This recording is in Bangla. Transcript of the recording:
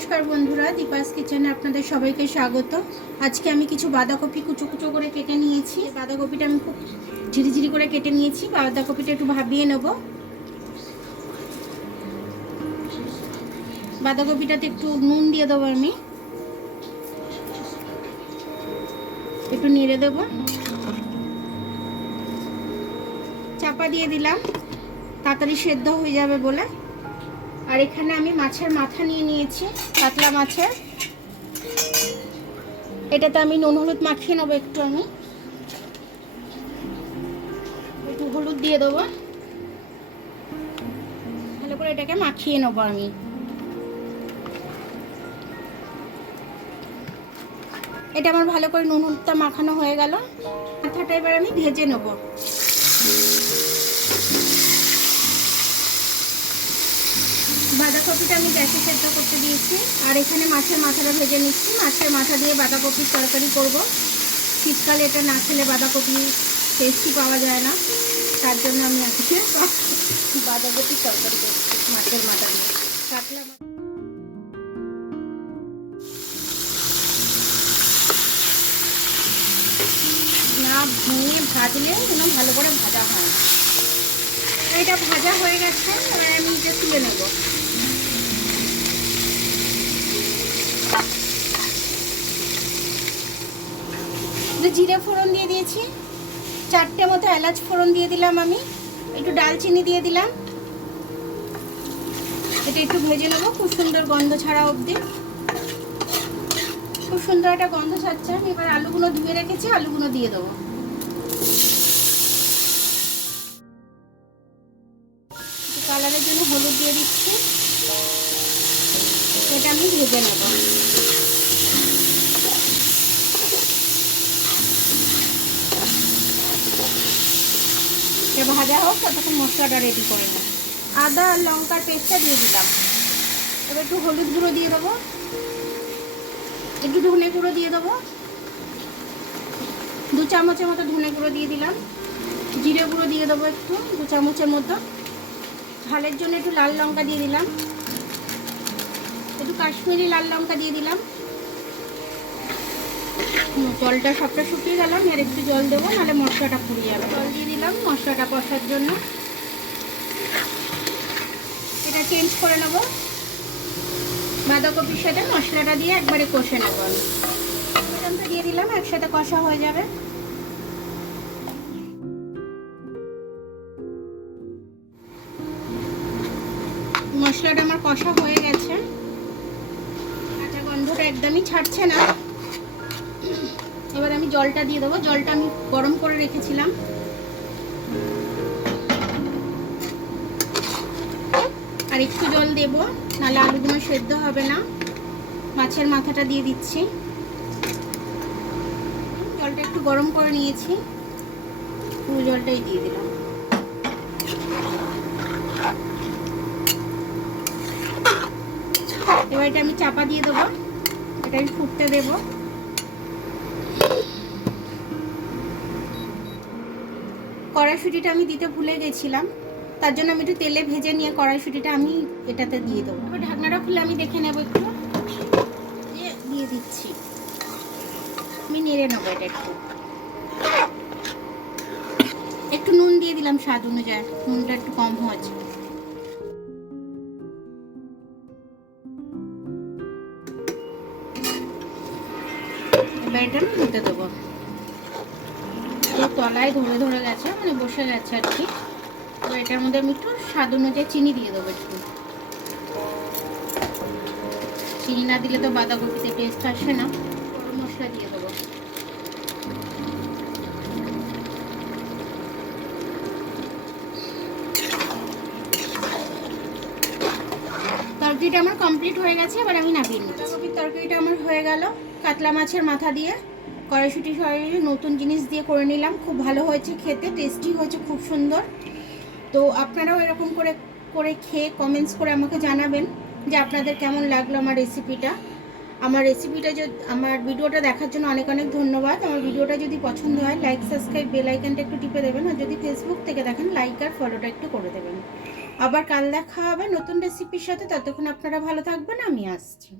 নমস্কার বন্ধুরা, দীপাস কিচেনে আপনাদের সবাইকে স্বাগত। আজকে আমি কিছু বাঁধাকপি কুচো কুচো করে কেটে নিয়েছি। বাঁধাকপিটা আমি খুব ঝিরিঝিরি করে কেটে নিয়েছি। বাঁধাকপিটা একটু ভাবিয়ে নেব। বাঁধাকপিটাতে একটু নুন দিয়ে দেবো, আমি একটু নেড়ে দেব, চাপা দিয়ে দিলাম তাড়াতাড়ি সেদ্ধ হয়ে যাবে বলে। আর এখানে আমি মাছের মাথা নিয়ে নিয়েছি, কাতলা মাছের। এটাতে আমি নুন হলুদ মাখিয়ে নেবো। আমি একটু হলুদ দিয়ে দেবো, ভালো করে এটাকে মাখিয়ে নেবো। আমি এটা আমার ভালো করে নুন হলুদটা মাখানো হয়ে গেল। মাথাটা এবার আমি ভেজে নেব। বাঁধাকপিটা আমি গ্যাসে সেদ্ধ করতে দিয়েছি, আর এখানে মাছের মাথাটা ভেজে নিচ্ছি। মাছের মাথা দিয়ে বাঁধাকপির তরকারি করব। শীতকালে এটা না খেলে বাঁধাকপি টেস্টি পাওয়া যায় না, তার জন্য আমি আজকে বাঁধাকপির তরকারি করছি মাছের মাথা দিয়ে। কাতলা না ভেঙে ভাজলে যেন ভালো করে ভাজা হয়। এটা ভাজা হয়ে গেছে, এবার আমি এটা তুলে নেব। জিরে ফোড়ন দিয়ে দিয়েছি, 4টে মতো এলাচ ফোড়ন দিয়ে দিলাম। আমি একটু ডালচিনি দিয়ে দিলাম। এটা একটু ভেজে নেবো খুব সুন্দর গন্ধ ছাড়া অবধি। খুব সুন্দর একটা গন্ধ ছাড়ছে। আমি এবার আলুগুলো ধুয়ে রেখেছি, আলুগুলো দিয়ে দেবো। কালারের জন্য হলুদ দিয়ে দিচ্ছি। এটা আমি ভেজে নেব। এটা ভাজা হোক, ততক্ষণ মশলাটা রেডি করে নেব। আদা আর লঙ্কার পেস্টটা দিয়ে দিলাম। এবার একটু হলুদ গুঁড়ো দিয়ে দেবো, একটু ধনে গুঁড়ো দিয়ে দেবো, 2 চামচের মতো ধনে গুঁড়ো দিয়ে দিলাম। জিরে গুঁড়ো দিয়ে দেবো একটু, 2 চামচের মতো। ঝালের জন্য একটু লাল লঙ্কা দিয়ে দিলাম, একটু কাশ্মীরি লাল লঙ্কা দিয়ে দিলাম। জলটা সবটা শুকিয়ে গেলাম, আর একটু জল দেবো, নাহলে মশলাটা পুড়ে যাবে। জল দিয়ে দিলাম মশলাটা কষার জন্য। এটা চেঞ্জ করে নেব। বাঁধাকপির সাথে মশলাটা দিয়ে একবারে কষে নেব। আমি দিয়ে দিলাম, একসাথে কষা হয়ে যাবে। মশলাটা আমার কষা হয়ে গেছে, কাঁচা গন্ধটা একদমই ছাড়ছে না। এবার আমি জলটা দিয়ে দেবো। জলটা আমি গরম করে রেখেছিলাম। আর একটু জল দেব, নাহলে আলুগুলো সেদ্ধ হবে না। মাছের মাথাটা দিয়ে দিচ্ছি। জলটা একটু গরম করে নিয়েছি, পুরো জলটাই দিয়ে দিলাম। এবার এটা আমি চাপা দিয়ে দেবো, এটা আমি ফুটতে দেবো। কড়াইশুঁটিটা আমি দিতে ভুলে গেছিলাম, তার জন্য আমি একটু তেলে ভেজে নিয়ে কড়াইশুঁটিটা আমি এটাতে দিয়ে দেবো। এবার ঢাকনাটা খুলে আমি দেখে নেব, একটু দিয়ে দিচ্ছি। আমি নেড়ে নেবো এটা। একটু নুন দিয়ে দিলাম স্বাদ অনুযায়ী, নুনটা একটু কম হয়েছে। এবার এটা আমি হতে দেবো। তলায় ধরে ধরে গেছে, মানে বসে গেছে আর কি। তো এটার মধ্যে আমি একটু স্বাদ অনুযায়ী চিনি দিয়ে দেবো। একটু চিনি না দিলে তো বাঁধাকপিতে টেস্ট আসে না। গরম মশলা দিয়ে দেবো। তরকারিটা আমার কমপ্লিট হয়ে গেছে, এবার আমি নামিয়ে নিই। বাঁধাকপির তরকারিটা আমার হয়ে গেল। কাতলা মাছের মাথা দিয়ে কড়াইশুঁটি সরাসরি নতুন জিনিস দিয়ে করে নিলাম। খুব ভালো হয়েছে খেতে, টেস্টি হয়েছে, খুব সুন্দর। তো আপনারাও এরকম করে করে খেয়ে কমেন্টস করে আমাকে জানাবেন যে আপনাদের কেমন লাগলো আমার রেসিপিটা। আমার ভিডিওটা দেখার জন্য অনেক অনেক ধন্যবাদ। আমার ভিডিওটা যদি পছন্দ হয়, লাইক সাবস্ক্রাইব বেল আইকনটা একটু টিপে দেবেন। আর যদি ফেসবুক থেকে দেখেন, লাইক আর ফলোটা একটু করে দেবেন। আবার কাল দেখা হবে নতুন রেসিপির সাথে। ততক্ষণ আপনারা ভালো থাকবেন, আমি আসছি।